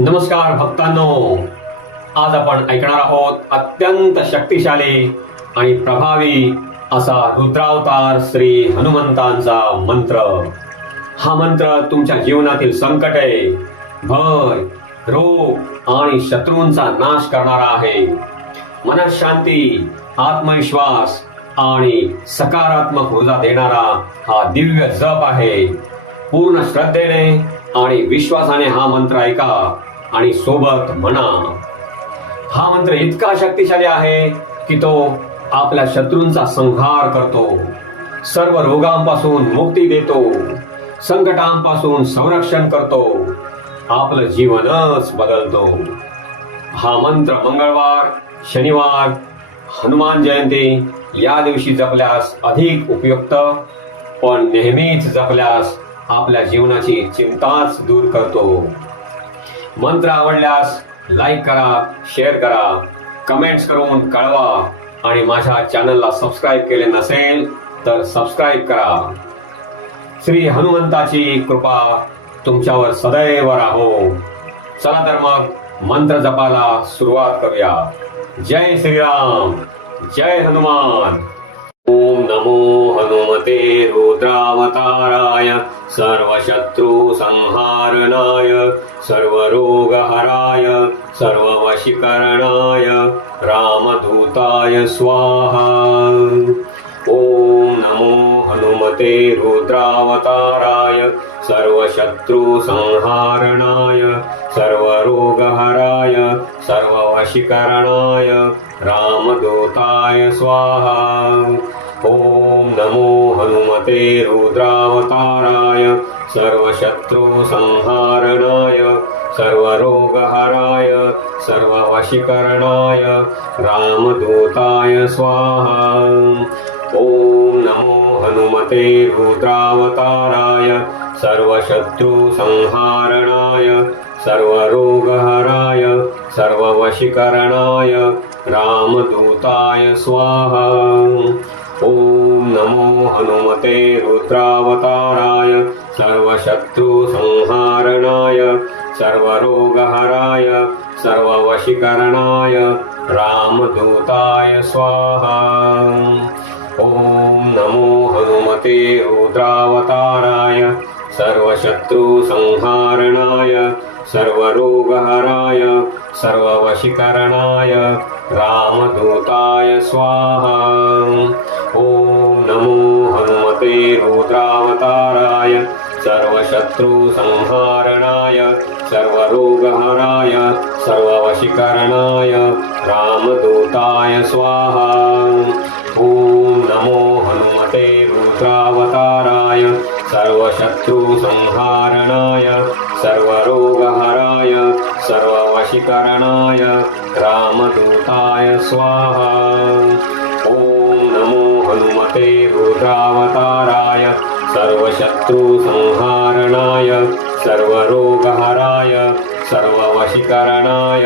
नमस्कार भक्तांनो, आज आपण ऐकणार आहोत अत्यंत शक्तिशाली आणि प्रभावी असा रुद्रावतार श्री हनुमंतांचा मंत्र. हा मंत्र तुमच्या जीवनातील संकटे, भय, रोग आणि शत्रूंचा नाश करणारा आहे. मनात शांती, आत्मविश्वास आणि सकारात्मक ऊर्जा देणारा हा दिव्य जप आहे. पूर्ण श्रद्धेने आणि विश्वासाने हा मंत्र ऐका आणि सोबत म्हणा. हा मंत्र इतका शक्तिशाली आहे की तो आपल्या शत्रूंचा संहार करतो, सर्व रोगांपासून मुक्ती देतो, संकटांपासून संरक्षण करतो, आपलं जीवनच बदलतो. हा मंत्र मंगळवार, शनिवार, हनुमान जयंती या दिवशी जपल्यास अधिक उपयुक्त, पण नेहमीच जपल्यास आपल्या जीवनाची चिंताच दूर करतो. मंत्र आवडल्यास लाईक करा, शेअर करा, कमेंट्स करून कळवा आणि माझ्या चॅनलला सबस्क्राईब केले नसेल तर सबस्क्राईब करा. श्री हनुमंताची कृपा तुमच्यावर सदैव राहो. चला तर मग मंत्र जपाला सुरुवात करूया. जय श्रीराम, जय हनुमान. ओम नमो हनुमते रुद्रावताराय सर्वशत्रु संहारणाय सर्वरोगहराय सर्ववशीकरणाय रामदूताय स्वाहा. ओम नमो हनुमते रुद्रावताराय सर्वशत्रु संहारणाय सर्वरोगहराय सर्ववशीकरणाय रामदूताय स्वाहा. ओम नमो हनुमते रुद्रावताराय सर्वशत्रु संहारणाय सर्वरोगहराय सर्ववशीकरणाय रामदूताय स्वाहा. ओम नमो हनुमते रुद्रावताराय सर्वशत्रु संहारणाय सर्वरोगहराय सर्ववशीकरणाय रामदूताय स्वाहा. ओम नमो हनुमते रुद्रावताराय सर्वशत्रु संहारणाय सर्वरोगहराय सर्ववशीकरणाय रामदूताय स्वाहा. ओम नमो हनुमते रुद्रावताराय सर्वशत्रु संहारणाय सर्वरोगहराय सर्ववशीकरणाय रामदूताय स्वाहा. ओम नमो हनुमते रुद्रावताराय सर्वशत्रु संहारणाय सर्वरोगहराय सर्ववशीकरणाय रामदूताय स्वाहा. ओम नमो हनुमते रुद्रावताराय सर्वशत्रु संहारणाय सर्वरोगहराय सर्ववशीकरणाय रामदूताय स्वाहा. ओम नमो हनुमते रुद्रावताराय सर्वशत्रु संहारणाय सर्वरोगहराय सर्ववशीकरणाय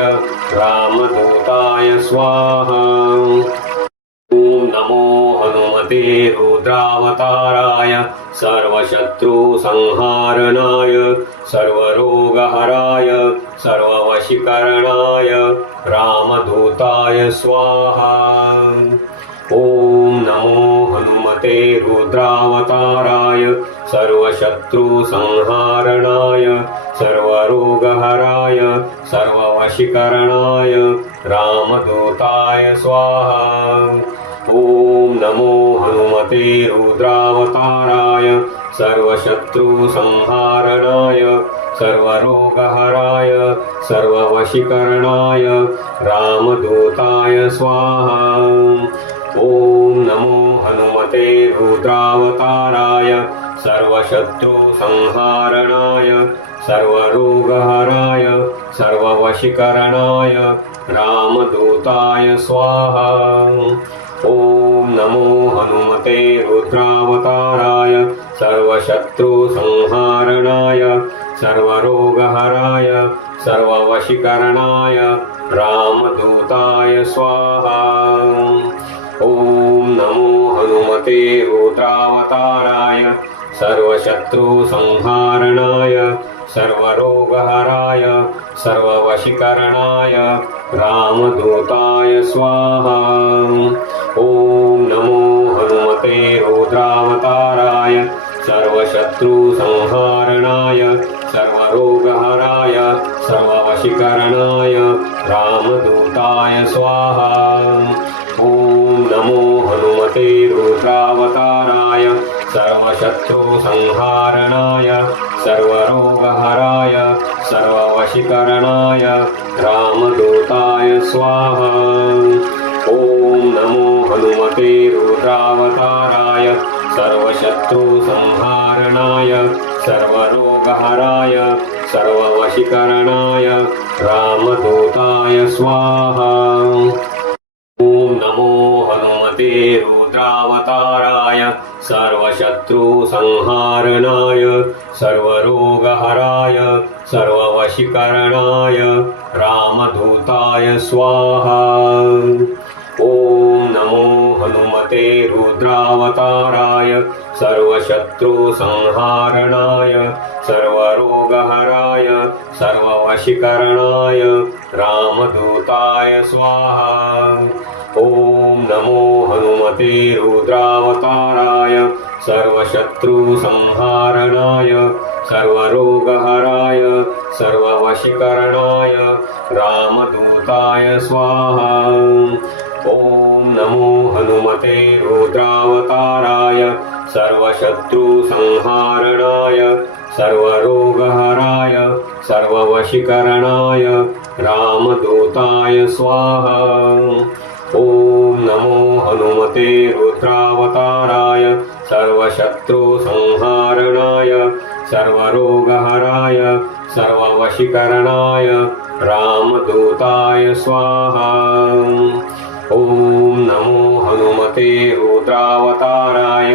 रामदूताय स्वाहा. ओम नमो हनुमते रुद्रावताराय सर्वशत्रु संहारणाय सर्वरोगहराय सर्ववशीकरणाय रामदूताय स्वाहा. ओम नमो हनुमते रुद्रावताराय सर्वशत्रु संहारणाय सर्वरोगहराय सर्ववशीकरणाय रामदूताय स्वाहा. ओम नमो हनुमते रुद्रावताराय सर्वशत्रु संहारणाय सर्वरोगहराय सर्ववशीकरणाय रामदूताय स्वाहा. ओम नमो हनुमते रुद्रावताराय सर्वशत्रु संहारणाय सर्वरोगहराय सर्ववशीकरणाय रामदूताय स्वाहा. ओम नमो हनुमते रुद्रावताराय सर्वशत्रु संहारणाय सर्वरोगहराय सर्ववशीकरणाय रामदूताय स्वाहा. ओम नमो हनुमते रुद्रावताराय सर्वशत्रु संहारणाय सर्वरोगहराय सर्ववशीकरणाय रामदूताय स्वाहा। ॐ नमो हनुमते रुद्रावताराय सर्वशत्रुसंहारणाय सर्वरोगहराय सर्ववशीकरणाय रामदूताय स्वाहा। ॐ नमो हनुमते रुद्रावताराय सर्वशत्रुसंहारणाय सर्वरोगहराय सर्ववशीकरणाय रामदूताय स्वाहा। ॐ नमो हनुमते रुद्रावताराय सर्वशत्रुसंहारणाय सर्वरोगहराय सर्ववशीकरणाय रामदूताय स्वाहा। ॐ नमो हनुमते रुद्रावताराय सर्वशत्रुसंहारणाय सर्वरोगहराय सर्ववशीकरणाय रामदूताय स्वाहा। ॐ नमो हनुमते रुद्रावताराय सर्वशत्रुसंहारणाय सर्वरोगहराय सर्ववशीकरणाय रामदूताय स्वाहा। ॐ नमो हनुमते रुद्रावताराय सर्वशत्रुसंहारणाय सर्वरोगहराय सर्ववशीकरणाय रामदूताय स्वाहा। ॐ नमो हनुमते रुद्रावताराय सर्वशत्रुसंहारणाय सर्वरोगहराय सर्ववशीकरणाय रामदूताय स्वाहा। ॐ नमो हनुमते रुद्रावताराय सर्वशत्रुसंहारणाय सर्वरोगहराय सर्ववशीकरणाय रामदूताय स्वाहा। ॐ नमो हनुमते रुद्रावताराय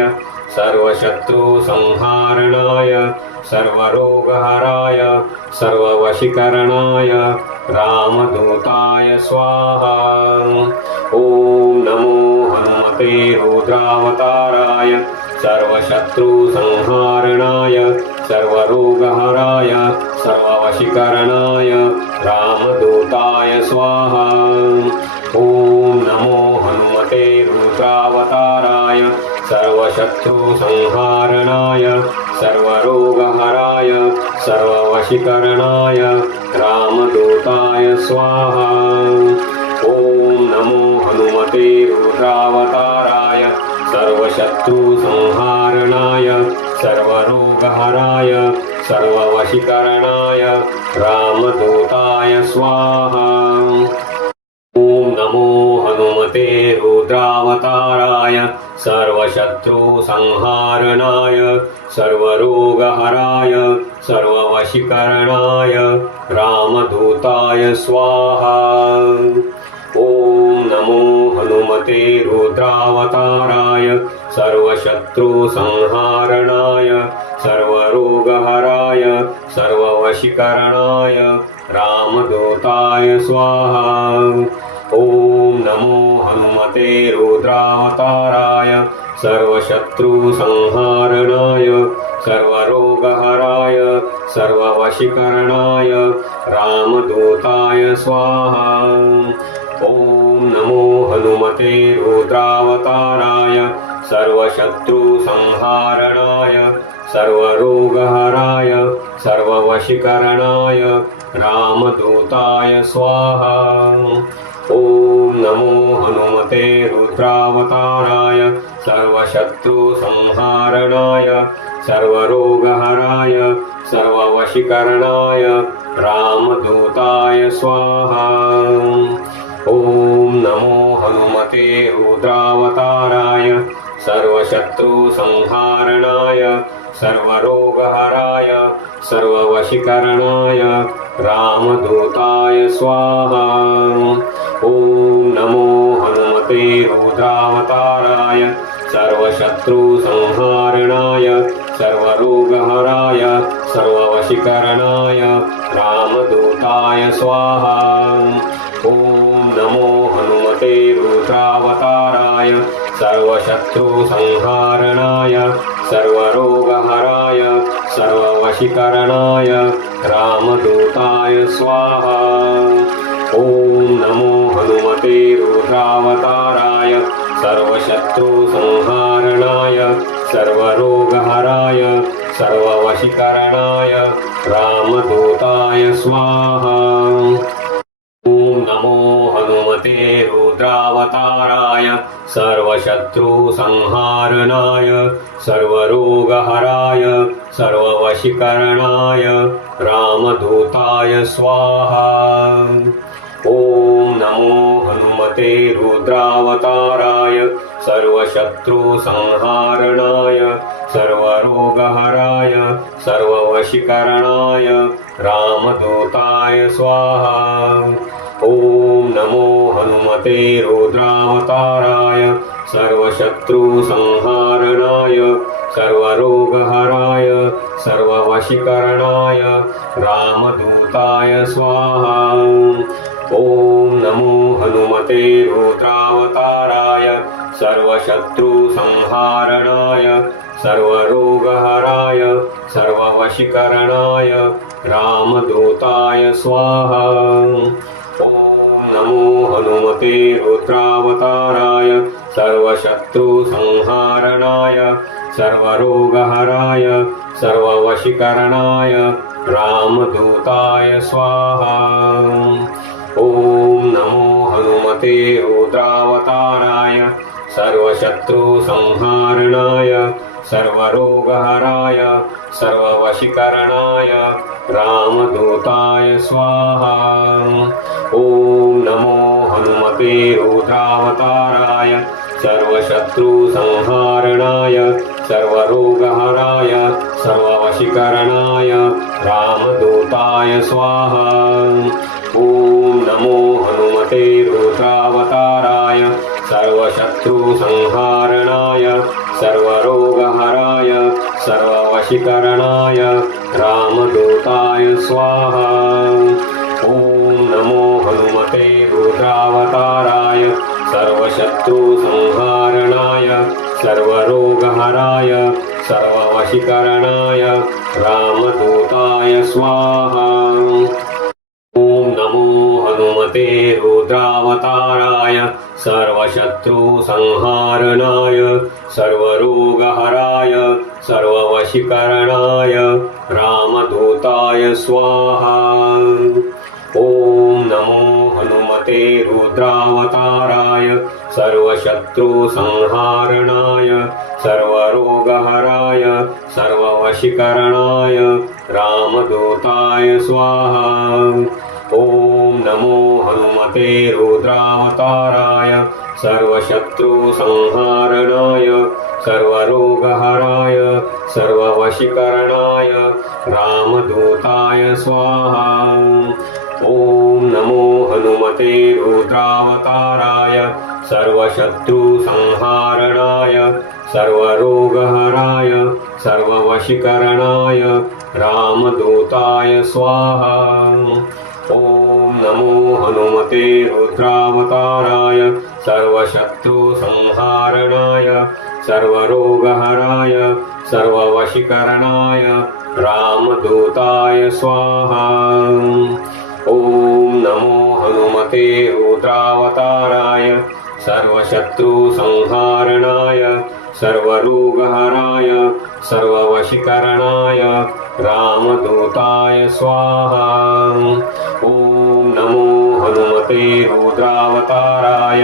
सर्वशत्रुसंहारणाय सर्वरोगहराय सर्ववशीकरणाय रामदूताय स्वाहा। ॐ नमो हनुमते रुद्रावताराय सर्वशत्रुसंहारणाय सर्वरोगहराय सर्ववशीकरणाय रामदूताय स्वाहा। ॐ नमो हनुमते रुद्रावताराय सर्वशत्रुसंहारणाय सर्वरोगहराय सर्ववशीकरणाय रामदूताय स्वाहा। ॐ नमो हनुमते रुद्रावताराय सर्वशत्रुसंहारणाय सर्वरोगहराय सर्ववशीकरणाय रामदूताय स्वाहा। ॐ नमो हनुमते रुद्रावताराय सर्वशत्रुसंहारणाय सर्वरोगहराय सर्ववशीकरणाय रामदूताय स्वाहा। ॐ नमो हनुमते रुद्रावताराय सर्वशत्रुसंहारणाय सर्वरोगहराय सर्ववशीकरणाय रामदूताय स्वाहा। ॐ नमो हनुमते रुद्रावताराय सर्वशत्रुसंहारणाय सर्वरोगहराय सर्ववशीकरणाय रामदूताय स्वाहा। ॐ नमो हनुमते रुद्रावताराय सर्वशत्रुसंहारणाय सर्वरोगहराय सर्ववशीकरणाय रामदूताय स्वाहा। ॐ नमो हनुमते रुद्रावताराय सर्वशत्रुसंहारणाय सर्वरोगहराय सर्ववशीकरणाय रामदूताय स्वाहा। ॐ नमो हनुमते रुद्रावताराय सर्वशत्रुसंहारणाय सर्वरोगहराय सर्ववशीकरणाय रामदूताय स्वाहा। ॐ नमो हनुमते रुद्रावताराय सर्वशत्रुसंहारणाय सर्वरोगहराय सर्ववशीकरणाय रामदूताय स्वाहा। ॐ नमो हनुमते रुद्रावताराय सर्वशत्रुसंहारणाय सर्वरोगहराय सर्ववशीकरणाय रामदूताय स्वाहा। ॐ नमो हनुमते रुद्रावताराय सर्वशत्रुसंहारणाय सर्वरोगहराय सर्ववशीकरणाय रामदूताय स्वाहा। ॐ नमो हनुमते रुद्रावताराय सर्वशत्रुसंहारणाय सर्वरोगहराय सर्ववशीकरणाय रामदूताय स्वाहा। ॐ नमो हनुमते रुद्रावताराय सर्वशत्रुसंहारणाय सर्वरोगहराय सर्ववशीकरणाय रामदूताय स्वाहा। ॐ नमो हनुमते रुद्रावताराय सर्वशत्रुसंहारणाय सर्वरोगहराय सर्ववशीकरणाय रामदूताय स्वाहा। ॐ नमो हनुमते रुद्रावताराय सर्वशत्रुसंहारणाय सर्वरोगहराय सर्ववशीकरणाय रामदूताय स्वाहा। ॐ नमो हनुमते रुद्रावताराय सर्वशत्रुसंहारणाय सर्वरोगहराय सर्ववशीकरणाय रामदूताय स्वाहा। ॐ नमो हनुमते रुद्रावताराय सर्वशत्रुसंहारणाय सर्वरोगहराय सर्ववशीकरणाय रामदूताय स्वाहा। ॐ नमो हनुमते रुद्रावताराय सर्वशत्रुसंहारणाय सर्वरोगहराय सर्ववशीकरणाय रामदूताय स्वाहा। ॐ नमो हनुमते रुद्रावताराय सर्वशत्रुसंहारणाय सर्वरोगहराय सर्ववशीकरणाय रामदूताय स्वाहा। ॐ नमो हनुमते रुद्रावताराय सर्वशत्रुसंहारणाय सर्वरोगहराय सर्ववशीकरणाय रामदूताय स्वाहा। ॐ नमो हनुमते रुद्रावताराय सर्वशत्रुसंहारणाय सर्वरोगहराय सर्ववशीकरणाय रामदूताय स्वाहा। ॐ नमो हनुमते रुद्रावताराय सर्वशत्रुसंहारणाय सर्वरोगहराय सर्ववशीकरणाय रामदूताय स्वाहा। ॐ नमो हनुमते रुद्रावताराय सर्वशत्रुसंहारणाय सर्वरोगहराय सर्ववशीकरणाय रामदूताय स्वाहा। ॐ नमो हनुमते रुद्रावताराय सर्वशत्रुसंहारणाय सर्वरोगहराय सर्ववशीकरणाय रामदूताय स्वाहा। ॐ नमो हनुमते रुद्रावताराय सर्वशत्रुसंहारणाय सर्वरोगहराय सर्ववशीकरणाय रामदूताय स्वाहा। ॐ नमो हनुमते रुद्रावताराय सर्वशत्रुसंहारणाय सर्वरोगहराय सर्ववशीकरणाय रामदूताय स्वाहा। ॐ नमो हनुमते रुद्रावताराय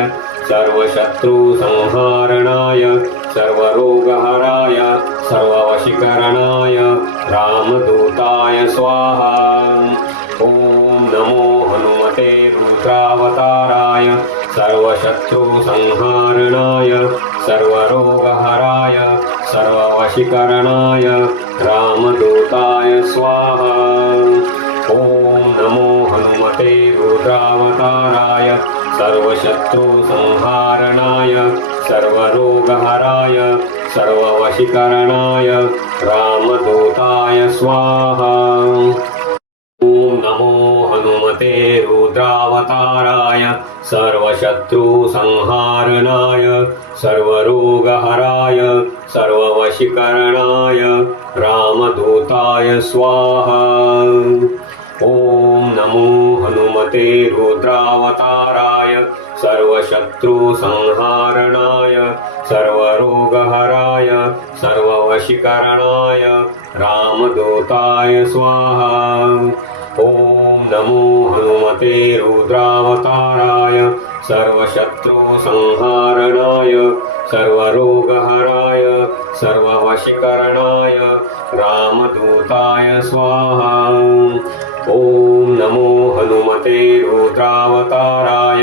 सर्वशत्रुसंहारणाय सर्वरोगहराय सर्ववशीकरणाय रामदूताय स्वाहा। ॐ नमो हनुमते रुद्रावताराय सर्वशत्रुसंहारणाय सर्वरोगहराय सर्ववशीकरणाय रामदूताय स्वाहा। ॐ नमो हनुमते रुद्रावताराय सर्वशत्रुसंहारणाय सर्वरोगहराय सर्ववशीकरणाय रामदूताय स्वाहा। ॐ नमो हनुमते हनुमते रुद्रावताराय सर्वशत्रुसंहारणाय सर्वरोगहराय सर्ववशीकरणाय रामदूताय स्वाहा। ॐ नमो हनुमते रुद्रावताराय सर्वशत्रुसंहारणाय सर्वरोगहराय सर्ववशीकरणाय रामदूताय स्वाहा। ॐ नमो हनुमते रुद्रावताराय सर्वशत्रुसंहारणाय सर्वरोगहराय सर्ववशीकरणाय रामदूताय स्वाहा। ॐ नमो हनुमते रुद्रावताराय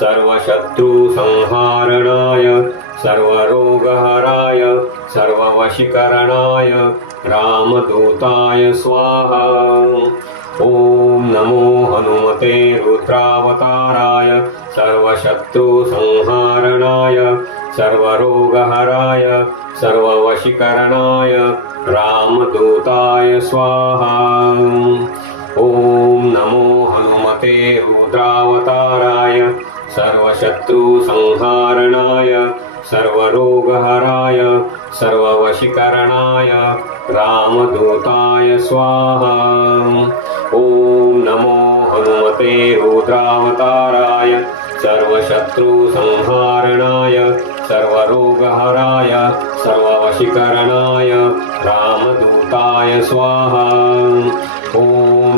सर्वशत्रुसंहारणाय सर्वरोगहराय सर्ववशीकरणाय रामदूताय स्वाहा। ॐ नमो हनुमते रुद्रावताराय सर्वशत्रुसंहारणाय सर्वरोगहराय सर्ववशीकरणाय रामदूताय स्वाहा। ॐ नमो हनुमते रुद्रावताराय सर्वशत्रुसंहारणाय सर्वरोगहराय सर्ववशीकरणाय रामदूताय स्वाहा। ॐ नमो हनुमते रुद्रावताराय सर्वशत्रुसंहारणाय सर्वरोगहराय सर्ववशीकरणाय रामदूताय स्वाहा। ॐ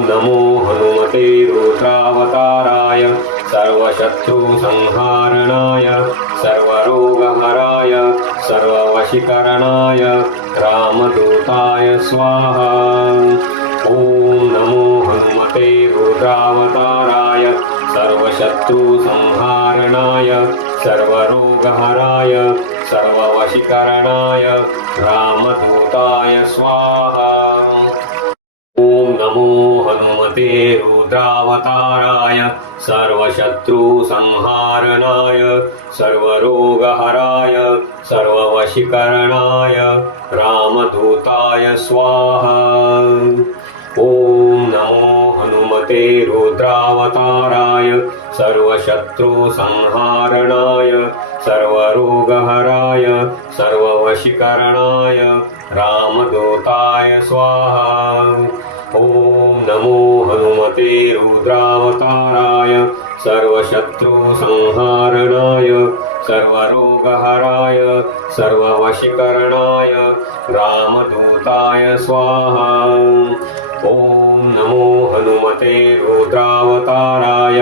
नमो हनुमते रुद्रावताराय सर्वशत्रुसंहारणाय सर्वरोगहराय सर्ववशीकरणाय रामदूताय स्वाहा। ॐ नमो हनुमते रुद्रावताराय सर्वशत्रुसंहारणाय सर्वरोगहराय सर्ववशीकरणाय रामदूताय स्वाहा। ॐ नमो हनुमते रुद्रावताराय सर्वशत्रुसंहारणाय सर्वरोगहराय सर्ववशीकरणाय रामदूताय स्वाहा। ॐ नमो हनुमते रुद्रावताराय सर्वशत्रुसंहारणाय सर्वरोगहराय सर्ववशीकरणाय रामदूताय स्वाहा। ॐ नमो हनुमते रुद्रावताराय सर्वशत्रुसंहारणाय सर्वरोगहराय सर्ववशीकरणाय रामदूताय स्वाहा। ॐ नमो हनुमते रुद्रावताराय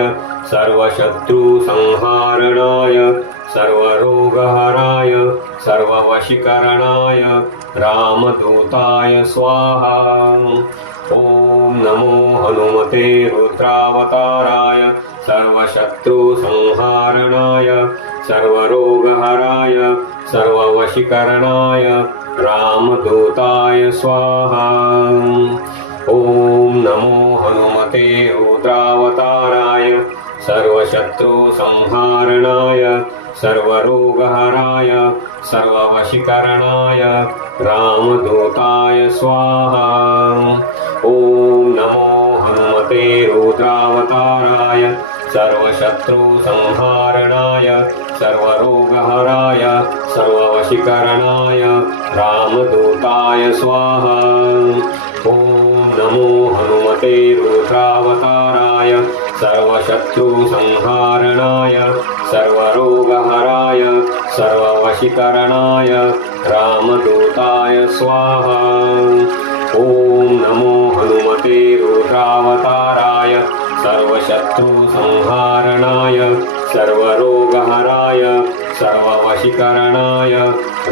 सर्वशत्रुसंहारणाय सर्वरोगहराय सर्ववशीकरणाय रामदूताय स्वाहा। ॐ नमो हनुमते रुद्रावताराय सर्वशत्रुसंहारणाय सर्वरोगहराय सर्ववशीकरणाय रामदूताय स्वाहा। ॐ नमो हनुमते रुद्रावताराय सर्वशत्रुसंहारणाय सर्वरोगहराय सर्ववशीकरणाय रामदूताय स्वाहा। ॐ नमो हनुमते रुद्रावताराय सर्वशत्रुसंहारणाय सर्वरोगहराय सर्ववशीकरणाय रामदूताय स्वाहा। ॐ नमो हनुमते रुद्रावताराय सर्वशत्रुसंहारणाय सर्वरोगहराय सर्ववशीकरणाय रामदूताय स्वाहा। ॐ नमो हनुमते रुद्रावताराय सर्वशत्रुसंहारणाय सर्वरोगहराय सर्ववशीकरणाय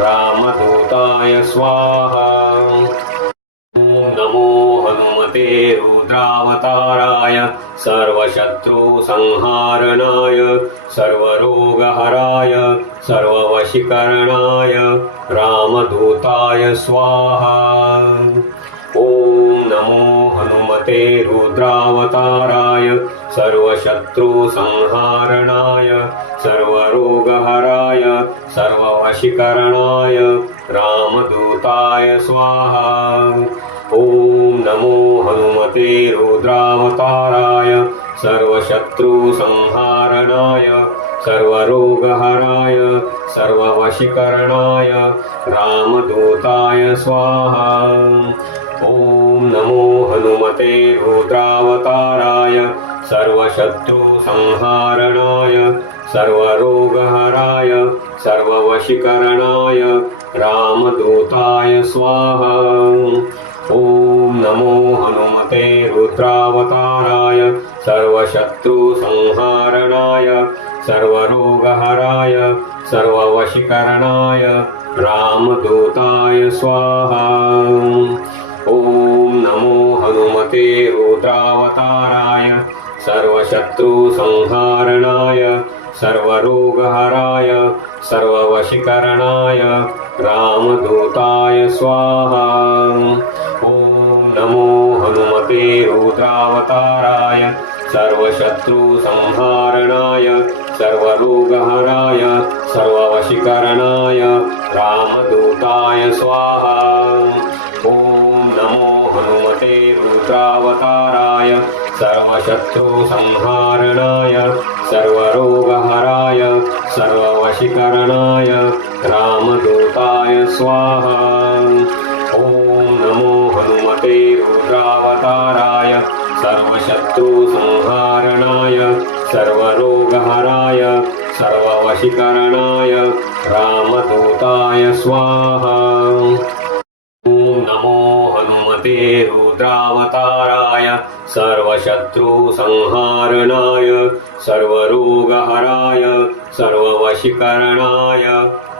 रामदूताय स्वाहा। ॐ नमो हनुमते रुद्रावताराय सर्वशत्रुसंहारणाय सर्वरोगहराय सर्ववशीकरणाय रामदूताय स्वाहा। ॐ नमो हनुमते रुद्रावताराय सर्वशत्रुसंहारणाय सर्वरोगहराय सर्ववशीकरणाय रामदूताय स्वाहा। ॐ नमो हनुमते रुद्रावताराय सर्वशत्रुसंहारणाय सर्वरोगहराय सर्ववशीकरणाय रामदूताय स्वाहा। ॐ नमो हनुमते रुद्रावताराय सर्वशत्रुसंहारणाय सर्वरोगहराय सर्ववशीकरणाय रामदूताय स्वाहा। ॐ नमो हनुमते रुद्रावताराय सर्वशत्रुसंहारणाय सर्वरोगहराय सर्ववशीकरणाय रामदूताय स्वाहा। ॐ नमो हनुमते रुद्रावताराय सर्वशत्रुसंहारणाय सर्वरोगहराय सर्ववशीकरणाय रामदूताय स्वाहा। ॐ नमो हनुमते रुद्रावताराय सर्वशत्रुसंहारणाय सर्वरोगहराय सर्ववशीकरणाय रामदूताय स्वाहा। ॐ नमो हनुमते रुद्रावताराय सर्वशत्रुसंहारणाय सर्वरोगहराय सर्ववशीकरणाय रामदूताय स्वाहा। ॐ नमो हनुमते रुद्रावताराय सर्वशत्रुसंहारणाय सर्वरोगहराय सर्ववशीकरणाय रामदूताय स्वाहा। ॐ नमो हनुमते रुद्रावताराय सर्वशत्रुसंहारणाय सर्वरोगहराय सर्ववशीकरणाय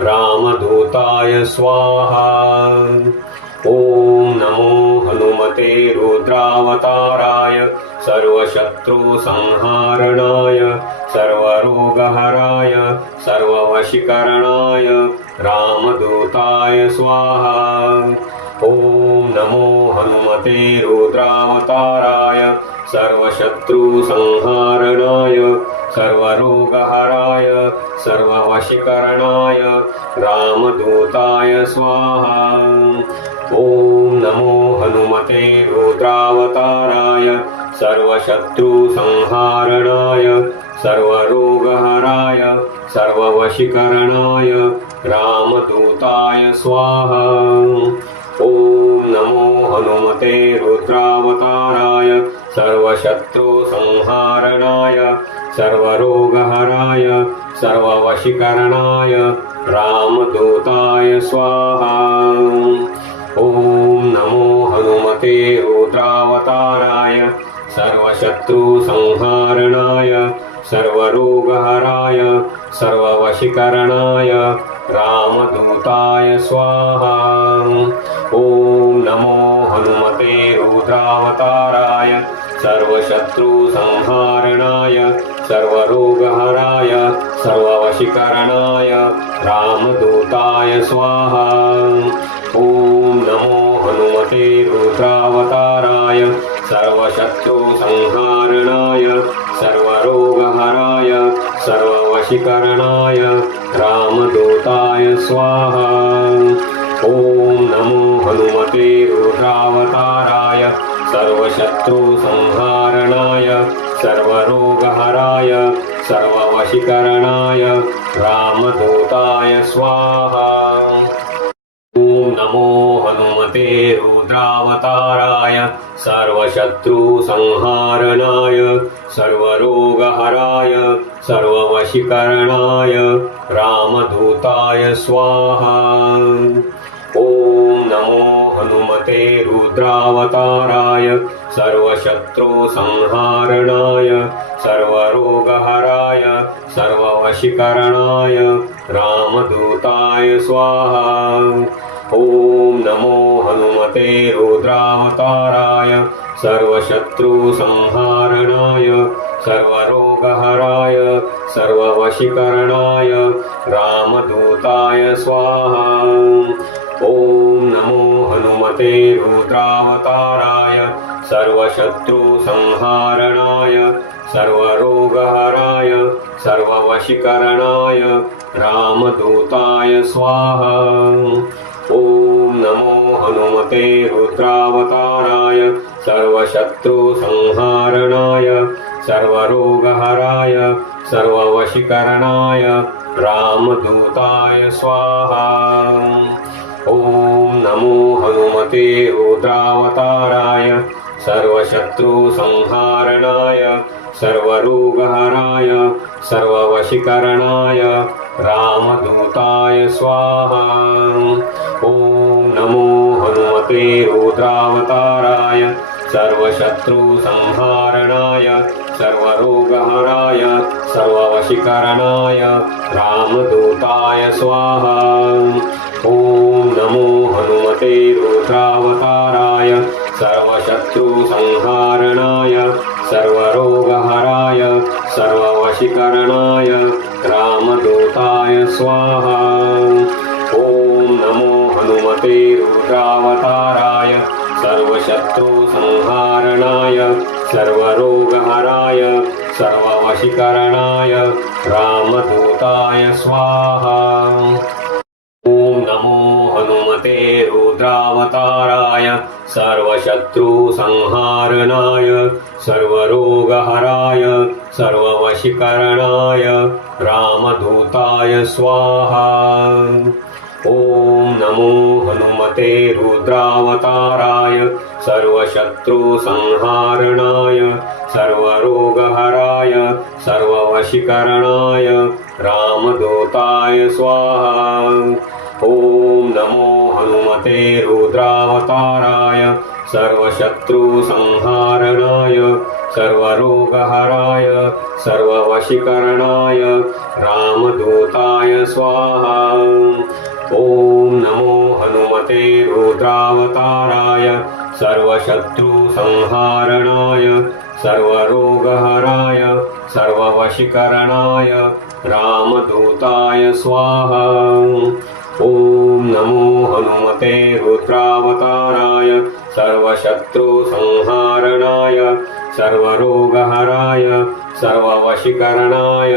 रामदूताय स्वाहा। ॐ नमो हनुमते रुद्रावताराय सर्वशत्रुसंहारणाय सर्वरोगहराय सर्ववशीकरणाय रामदूताय स्वाहा। ॐ नमो हनुमते रुद्रावताराय सर्वशत्रुसंहारणाय सर्वरोगहराय सर्ववशीकरणाय रामदूताय स्वाहा। ॐ नमो हनुमते रुद्रावताराय सर्वशत्रुसंहारणाय सर्वरोगहराय सर्ववशीकरणाय रामदूताय स्वाहा। ॐ नमो हनुमते रुद्रावताराय सर्वशत्रुसंहारणाय सर्वरोगहराय सर्ववशीकरणाय रामदूताय स्वाहा। ॐ नमो हनुमते रुद्रावताराय सर्वशत्रुसंहारणाय सर्वरोगहराय सर्ववशीकरणाय रामदूताय स्वाहा। ॐ नमो हनुमते रुद्रावताराय सर्वशत्रुसंहारणाय सर्वरोगहराय सर्ववशीकरणाय रामदूताय स्वाहा। ॐ नमो हनुमते रुद्रावताराय सर्वशत्रुसंहारणाय सर्वरोगहराय सर्ववशीकरणाय रामदूताय स्वाहा। ॐ नमो हनुमते रुद्रावताराय सर्वशत्रुसंहारणाय सर्वरोगहराय सर्ववशीकरणाय रामदूताय स्वाहा। ॐ नमो हनुमते रुद्रावताराय सर्वशत्रुसंहारणाय सर्वरोगहराय सर्ववशीकरणाय रामदूताय स्वाहा। ॐ नमो हनुमते रुद्रावताराय सर्वशत्रुसंहारणाय सर्वरोगहराय सर्ववशीकरणाय रामदूताय स्वाहा। ॐ नमो हनुमते रुद्रावताराय सर्वशत्रुसंहारणाय सर्वरोगहराय सर्ववशीकरणाय रामदूताय स्वाहा। ॐ नमो हनुमते रुद्रावताराय सर्वशत्रुसंहारणाय सर्वरोगहराय सर्ववशीकरणाय रामदूताय स्वाहा। ॐ नमो हनुमते रुद्रावताराय सर्वशत्रुसंहारणाय सर्वरोगहराय सर्ववशीकरणाय रामदूताय स्वाहा। ॐ नमो हनुमते रुद्रावताराय सर्वशत्रुसंहारणाय सर्वरोगहराय सर्ववशीकरणाय रामदूताय स्वाहा। ॐ नमो हनुमते रुद्रावताराय सर्वशत्रुसंहारणाय सर्वरोगहराय सर्ववशीकरणाय रामदूताय स्वाहा। ॐ नमो हनुमते रुद्रावताराय सर्वशत्रुसंहारणाय सर्वरोगहराय सर्ववशीकरणाय रामदूताय स्वाहा। ॐ नमो हनुमते रुद्रावताराय सर्वशत्रुसंहारणाय सर्वरोगहराय सर्ववशीकरणाय रामदूताय स्वाहा। ॐ नमो हनुमते रुद्रावताराय सर्वशत्रुसंहारणाय सर्वरोगहराय सर्ववशीकरणाय रामदूताय स्वाहा। ॐ नमो हनुमते रुद्रावताराय सर्वशत्रुसंहारणाय सर्वरोगहराय सर्ववशीकरणाय रामदूताय स्वाहा। ॐ नमो हनुमते रुद्रावताराय सर्वशत्रुसंहारणाय सर्वरोगहराय सर्ववशीकरणाय रामदूताय स्वाहा। ॐ नमो हनुमते रुद्रावताराय सर्वशत्रुसंहारणाय सर्वरोगहराय सर्ववशीकरणाय रामदूताय स्वाहा। ॐ नमो हनुमते रुद्रावताराय सर्वशत्रुसंहारणाय सर्वरोगहराय सर्ववशीकरणाय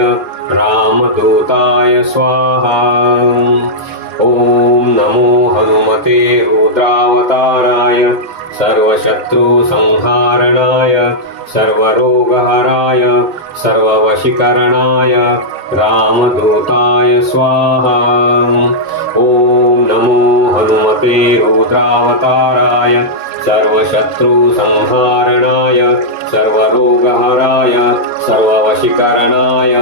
रामदूताय स्वाहा। ॐ नमो हनुमते रुद्रावताराय सर्वशत्रुसंहारणाय सर्वरोगहराय सर्ववशीकरणाय रामदूताय स्वाहा। ॐ नमो हनुमते रुद्रावताराय सर्वशत्रुसंहारणाय सर्वरोगहराय सर्ववशीकरणाय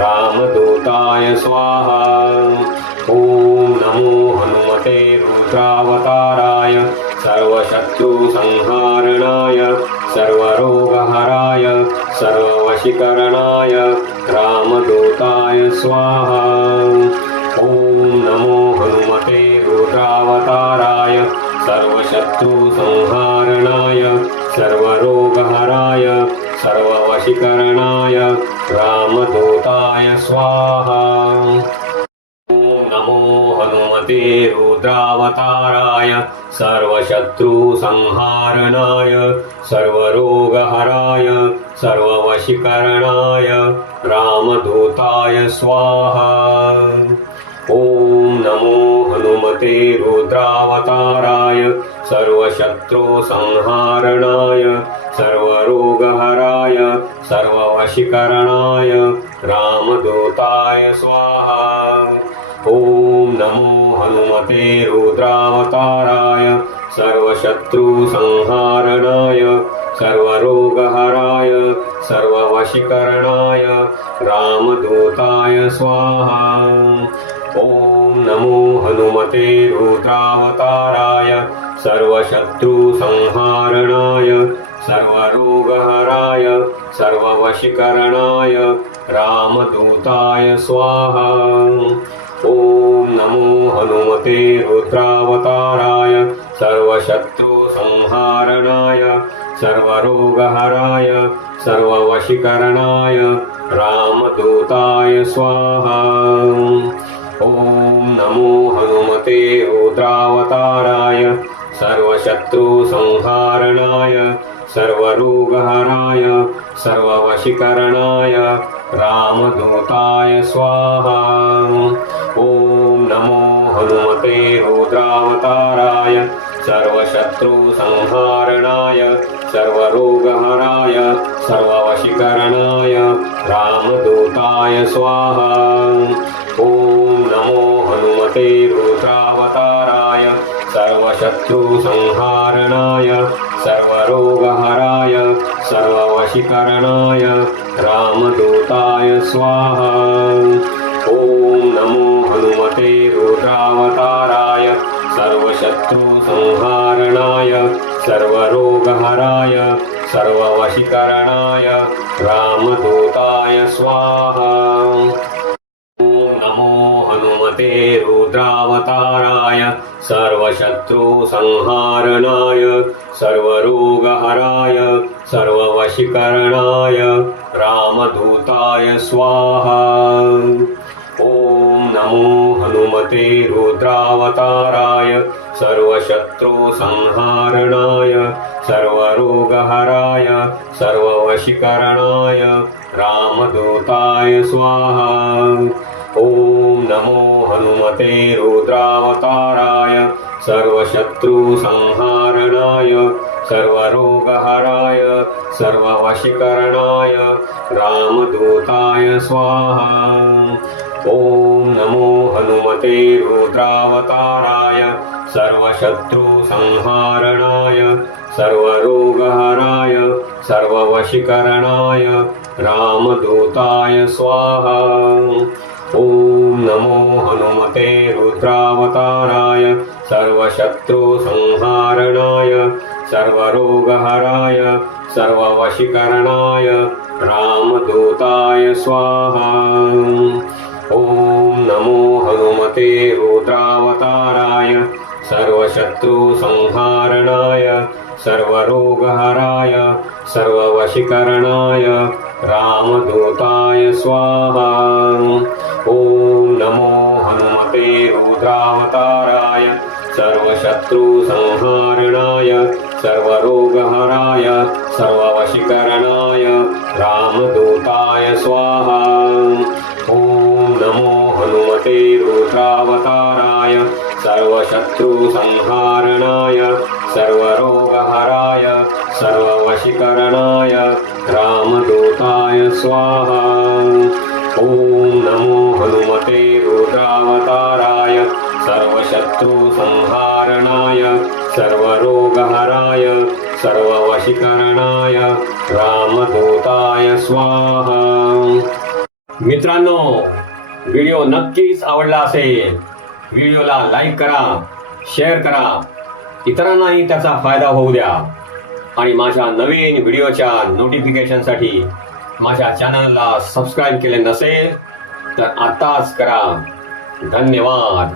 रामदूताय स्वाहा। ॐ नमो हनुमते रुद्रावताराय सर्वशत्रुसंहारणाय सर्वरोगहराय सर्ववशीकरणाय रामदूताय स्वाहा। ॐ नमो हनुमते रुद्रावताराय सर्वशत्रुसंहारणाय सर्वरोगहराय सर्ववशीकरणाय रामदूताय स्वाहा। ॐ नमो हनुमते रुद्रावताराय सर्वशत्रुसंहारणाय सर्वरोगहराय सर्ववशीकरणाय रामदूताय स्वाहा। ॐ नमो हनुमते रुद्रावताराय सर्वशत्रुसंहारणाय सर्वरोगहराय सर्ववशीकरणाय रामदूताय स्वाहा। ॐ नमो हनुमते रुद्रावताराय सर्वशत्रुसंहारणाय सर्वरोगहराय सर्ववशीकरणाय रामदूताय स्वाहा। ॐ नमो हनुमते रुद्रावताराय सर्वशत्रुसंहारणाय सर्वरोगहराय सर्ववशीकरणाय रामदूताय स्वाहा। ॐ नमो हनुमते रुद्रावताराय सर्वशत्रुसंहारणाय सर्वरोगहराय सर्ववशीकरणाय रामदूताय स्वाहा। ॐ नमो हनुमते रुद्रावताराय सर्वशत्रुसंहारणाय सर्वरोगहराय सर्ववशीकरणाय रामदूताय स्वाहा। ॐ नमो हनुमते रुद्रावताराय सर्वशत्रुसंहारणाय सर्वरोगहराय सर्ववशीकरणाय रामदूताय स्वाहा। ॐ नमो हनुमते रुद्रावताराय सर्वशत्रुसंहारणाय सर्वरोगहराय सर्ववशीकरणाय रामदूताय स्वाहा। ॐ नमो हनुमते रुद्रावताराय सर्वशत्रुसंहारणाय सर्वरोगहराय सर्ववशीकरणाय रामदूताय स्वाहा। ॐ नमो हनुमते रुद्रावताराय सर्वशत्रुसंहारणाय सर्वरोगहराय सर्ववशीकरणाय रामदूताय स्वाहा। ॐ नमो हनुमते रुद्रावताराय सर्वशत्रुसंहारणाय सर्वरोगहराय सर्ववशीकरणाय रामदूताय स्वाहा। ॐ नमो हनुमते रुद्रावताराय सर्वशत्रुसंहारणाय सर्वरोगहराय सर्ववशीकरणाय रामदूताय स्वाहा। ॐ नमो हनुमते रुद्रावताराय सर्वशत्रुसंहारणाय सर्वरोगहराय सर्ववशीकरणाय रामदूताय स्वाहा। ॐ नमो हनुमते रुद्रावताराय सर्वशत्रुसंहारणाय सर्वरोगहराय सर्ववशीकरणाय रामदूताय स्वाहा। ॐ नमो हनुमते रुद्रावताराय सर्वशत्रुसंहारणाय सर्वरोगहराय सर्ववशीकरणाय रामदूताय स्वाहा। ॐ नमो हनुमते रुद्रावताराय सर्वशत्रुसंहारणाय सर्वरोगहराय सर्ववशीकरणाय रामदूताय स्वाहा। ॐ नमो हनुमते रुद्रावताराय सर्वशत्रुसंहारणाय सर्वरोगहराय सर्ववशीकरणाय रामदूताय स्वाहा। ॐ नमो हनुमते रुद्रावताराय सर्वशत्रुसंहारणाय सर्वरोगहराय सर्ववशीकरणाय रामदूताय स्वाहा। मित्रांनो, व्हिडिओ नक्कीच आवडला असेल. व्हिडिओला लाईक करा, शेअर करा, इतरांनाही त्याचा फायदा होऊ द्या. आणि माझ्या नवीन व्हिडिओच्या नोटिफिकेशनसाठी माझ्या चॅनलला सबस्क्राईब केले नसेल तर आताच करा. धन्यवाद.